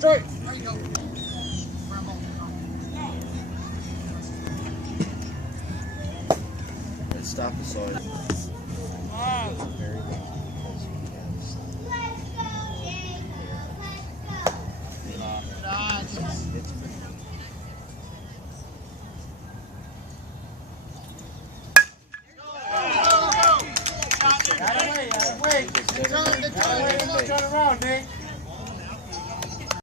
Straight. There you go. Let's stop the soil. Very dangerous because you can. It's Turn around, Nick.